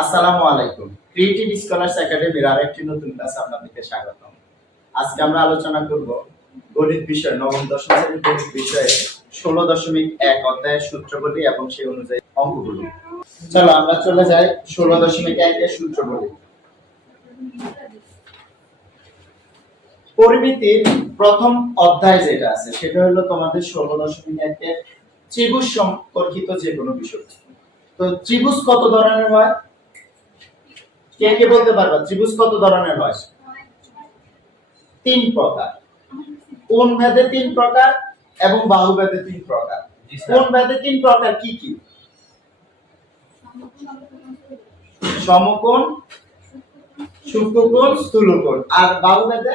আসসালামু আলাইকুম। Creative scholars একাডেমির আরেকটি নতুন ক্লাসে আপনাদেরকে স্বাগতম। আজকে আমরা আলোচনা করব গণিত বিষয় নবম দশম শ্রেণীর গণিত বিষয়ে 16.1 অধ্যায়ের সূত্রগুলি এবং সেই অনুযায়ী অঙ্কগুলি। চলো আমরা চলে যাই 16.1 এর সূত্রগুলি। পরিমিতির প্রথম অধ্যায় যেটা আছে সেটা হলো তোমাদের 16.1 এর ত্রিভুজ সম্পর্কিত যে কোনো বিষয়। তো ত্রিভুজ কত ধরনের হয়? কে কে বলতে পারবা ত্রিভুজ কত ধরনের হয়? 3 প্রকার। কোণ ভেদে 3 প্রকার এবং বাহু ভেদে 3 প্রকার। কোণ ভেদে 3 প্রকার কি কি? সমকোণ, সূক্ষ্মকোণ, স্থূলকোণ। আর বাহু ভেদে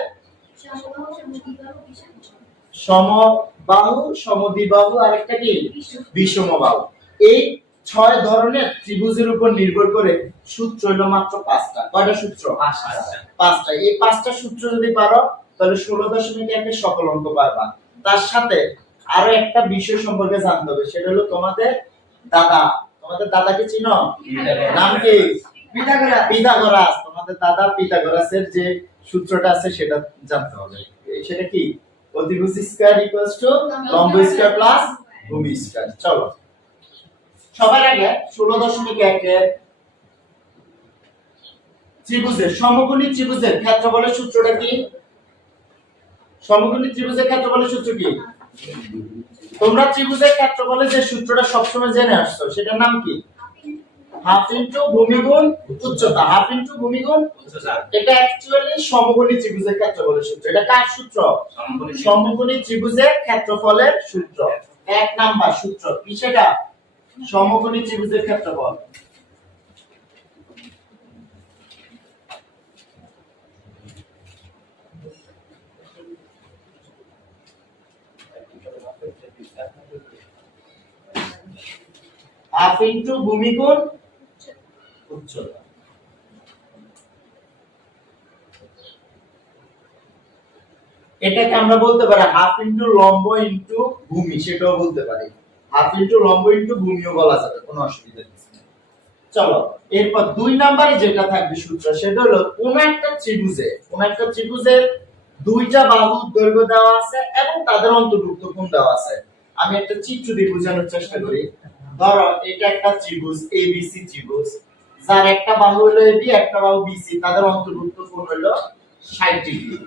সমবাহু, সমদ্বিবাহু আর একটা কি বিষমবাহু। এই 6 ধরনের ত্রিভুজের উপর নির্ভর করে সূত্র হলো মাত্র 5টা। কয়টা সূত্র? 5টা। এই 5টা সূত্র যদি পারো তাহলে 16.1 এর সকল অঙ্ক পারবা। তার সাথে আরো একটা বিষয় সম্পর্কে জানতে হবে, সেটা হলো তোমাদের দাদা। তোমাদের দাদাকে চিনো? নাম কি? পিথাগোরাস। তোমাদের দাদা পিথাগোরাসের যে সূত্রটা আছে সেটা জানতে হবে। সেটা কি? অতিভুজ স্কয়ার ইকুয়ালস টু লম্ব স্কয়ার প্লাস ভূমি স্কয়ার। চলো সবার আগে 16.1 এর ত্রিভুজের সমকোণী ত্রিভুজের ক্ষেত্রফলের সূত্রটা কি? সমকোণী ত্রিভুজের ক্ষেত্রফলের সূত্র কি? তোমরা ত্রিভুজের ক্ষেত্রফলের যে সূত্রটা সবসময় জেনে আসছো সেটার নাম কি? হাফ ইনটু ভূমি গুণ উচ্চতা। হাফ ইনটু ভূমি গুণ উচ্চতা। এটা অ্যাকচুয়ালি সমকোণী ত্রিভুজের ক্ষেত্রফলের সূত্র। এটা কার সূত্র? সমকোণী ত্রিভুজের ক্ষেত্রফলের সূত্র। এক নাম্বার সূত্র কি সেটা? সমকোণী ত্রিভুজের ক্ষেত্রফল। হাফ ইনটু ভূমি গুণ উচ্চতা। এটাকে আমরা বলতে পারি হাফ ইনটু লম্ব ইনটু ভূমি, সেটাও বলতে পারি। হাফ ইনটু লম্ব ইনটু ভূমিও বলা যাবে, কোনো অসুবিধা নেই। চলো এরপর 2 নম্বরে যেটা থাকবে সূত্র সেটা হলো কোন একটা ত্রিভুজের দুইটা বাহুর দৈর্ঘ্য দেওয়া আছে এবং তাদের অন্তর্ভুক্ত কোণ দেওয়া আছে। আমি একটা চিত্র দিয়ে বোঝানোর চেষ্টা করি। ধরো এটা একটা ত্রিভুজ ABC ত্রিভুজ, যার একটা বাহু হলো AB, একটা বাহু BC, তাদের অন্তর্ভুক্ত কোণ হলো 60 ডিগ্রি।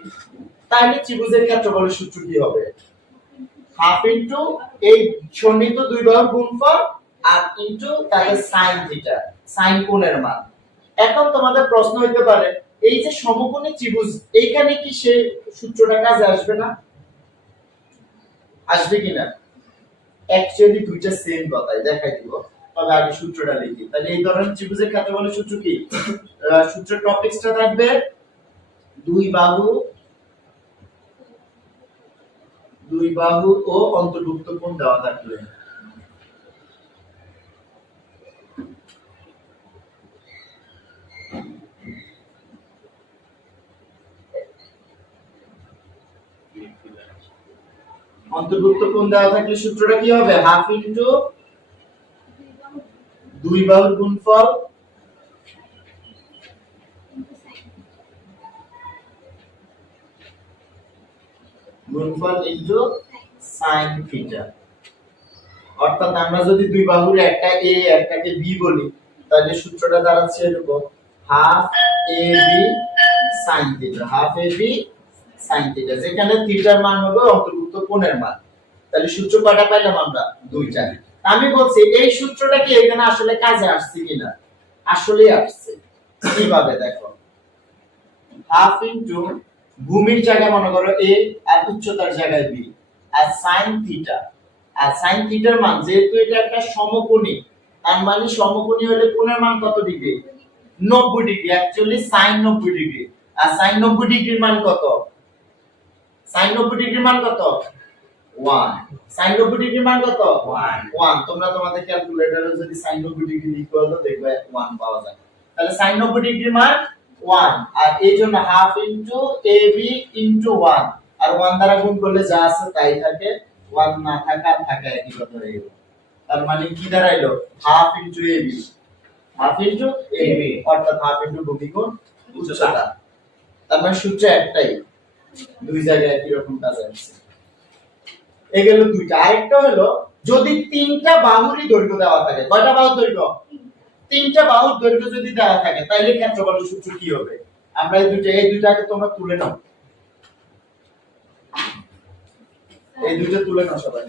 তাহলে ত্রিভুজের ক্ষেত্রফলের সূত্র কি হবে? হাফ ইনটু এই সন্নিহিত দুই বাহুর গুণফল আর ইনটু তাদের sin থিটা, sin কোণের মান। এখন তোমাদের প্রশ্ন হতে পারে এই যে সমকোণী ত্রিভুজ, এইখানে কি সেই সূত্রটা কাজে আসবে না? আসবে কিনা? অ্যাকচুয়ালি দুইটা সেম কথাই, দেখাই দিব। তবে আগে সূত্রটা লিখি। তাহলে এই ধরনের ত্রিভুজের ক্ষেত্রফলের সূত্র কি? সূত্রের টপিকসটা থাকবে দুই বাহু ও অন্তর্ভুক্ত কোণ দেওয়া থাকবে। অন্তর্ভুক্ত কোণ দেওয়া থাকলে সূত্রটা কি হবে? হাফ ইনটু দুই বাহুর গুণফল ইনটু sin থিটা। অর্থাৎ আমরা যদি দুই বাহুর একটা a একটাকে b বলি তাহলে সূত্রটা দাঁড়াচ্ছে এরকম half ab sin theta. Half ab sin theta, যেখানে থিটার মান হবে অন্তর্ভুক্ত কোণের মান। তাহলে সূত্র কয়টা পাইলাম আমরা? দুইটা। আমি বলছি এই সূত্রটা কি এখানে আসলে কাজে আসছে কিনা? আসলেই আসছে। কিভাবে দেখো, হাফ ইনটু ভূমির জায়গায় মনে করো a আর উচ্চতার জায়গায় b আর sin থিটা। আর sin থিটার মান যেহেতু এটা একটা সমকোণী, তার মানে সমকোণী হলে কোণের মান কত degree? 90 degree. Actually sin 90 degree. আর sin 90 ডিগ্রির মান কত? sin 90 ডিগ্রির মান কত? 1। sin 90 ডিগ্রির মান কত? 1। তোমরা তোমাদের ক্যালকুলেটরে যদি sin 90 ডিগ্রি ইকুয়াল তো দেখবে 1 পাওয়া যায়। তাহলে sin 90 ডিগ্রির মান 1, আর এইজন্য হাফ ইনটু ab ইনটু 1, আর 1 দ্বারা গুণ করলে যা আছে তাই থাকে, 1 না থাকা থাকে একই কথা রইল। তার মানে কি দাঁড়াইলো? Half into ab। Half into AB, অর্থাৎ হাফ ইনটু ভূমি গুণ উচ্চতা। তার মানে সূত্র একটাই, দুই জায়গায় একই রকম কাজ আসছে। এগুলো দুইটা। আরেকটা হলো যদি তিনটা বাহুরই দৈর্ঘ্য দেওয়া থাকে, কয়টা বাহুর দৈর্ঘ্য? তিনটা বাহুর দৈর্ঘ্য যদি দেওয়া থাকে তাহলে ক্ষেত্রফলের সূত্র কি হবে? আমরা এই দুইটাকে তোমরা তুলে নাও, এই দুইটা তুলে নাও সবাই।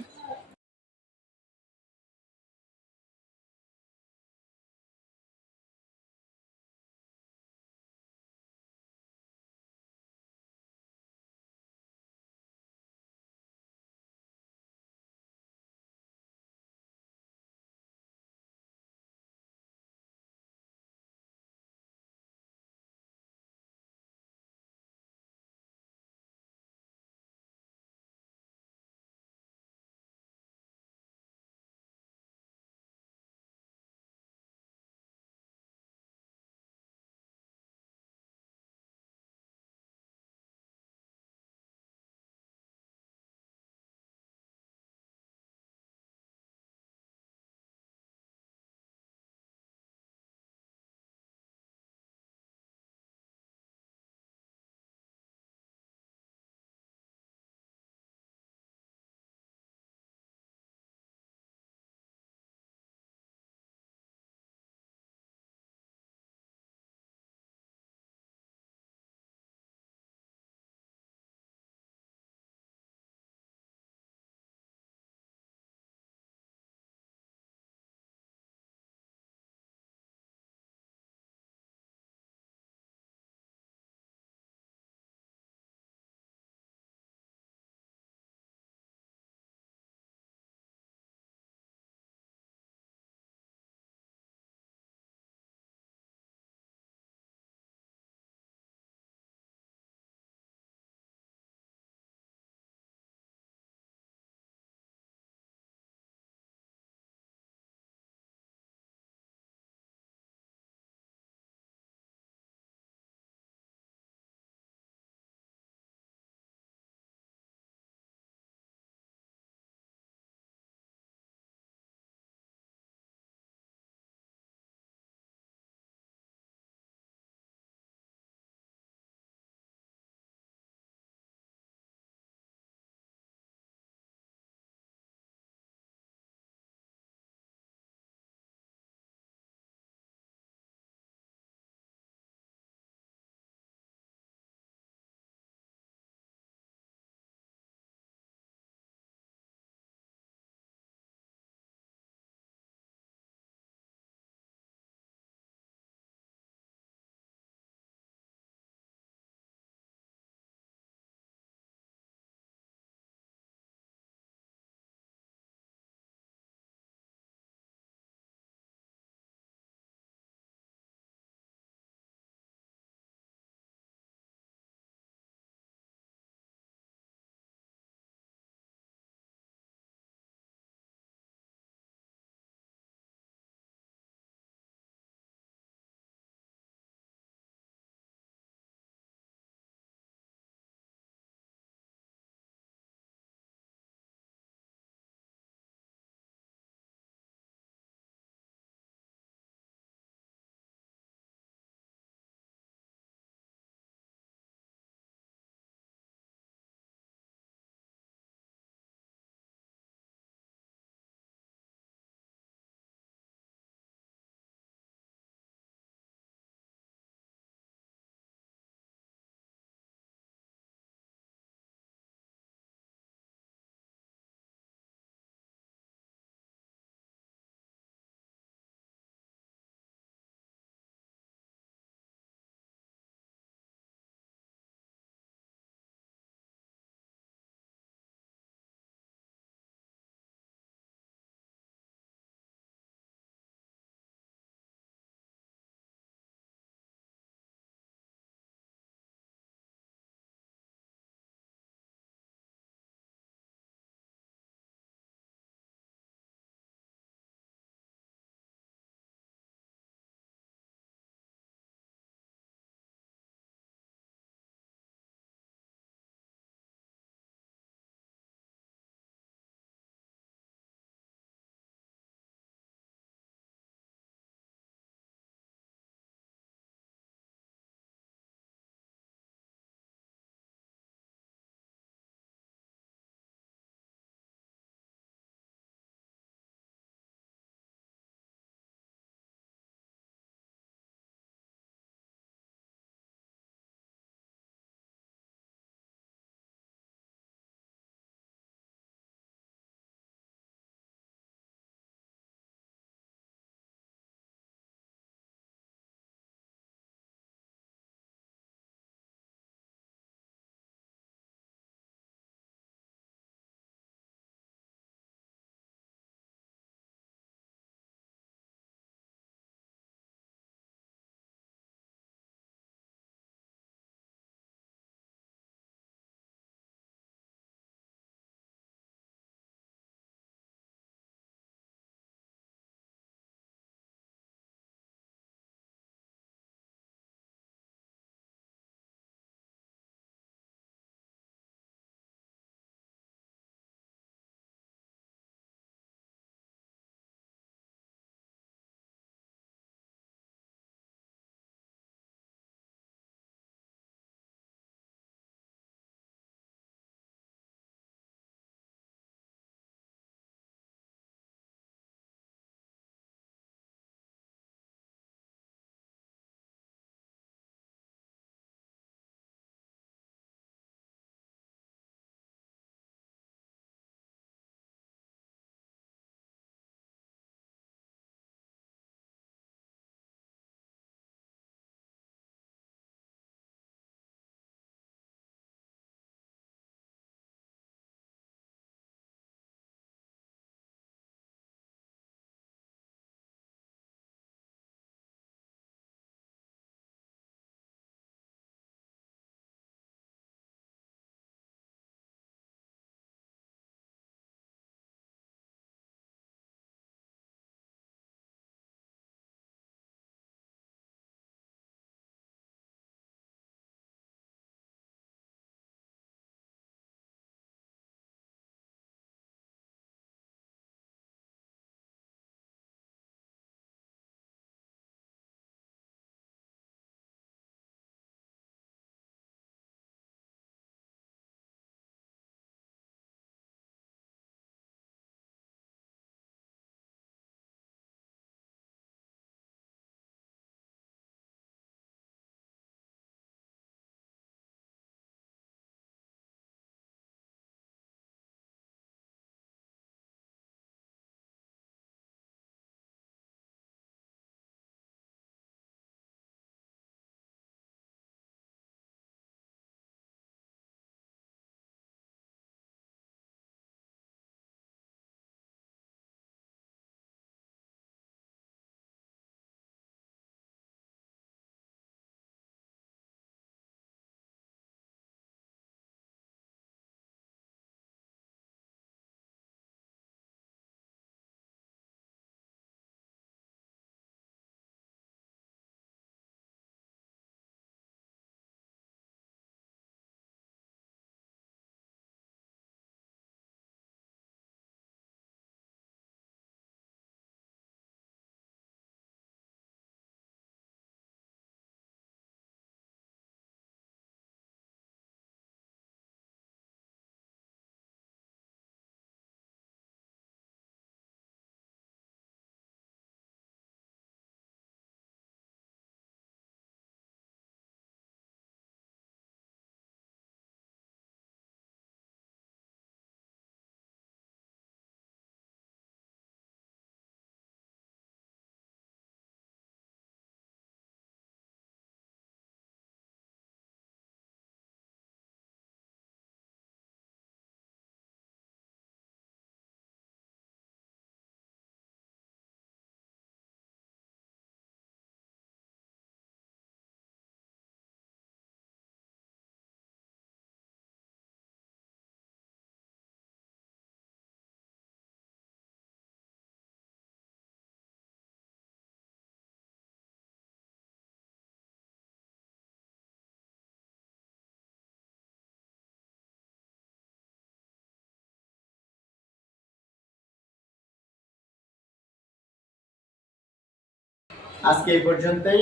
আজকে এই পর্যন্তই।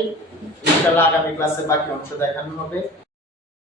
ইনশাআল্লাহ আগামী ক্লাসে বাকি অংশ দেখানো হবে।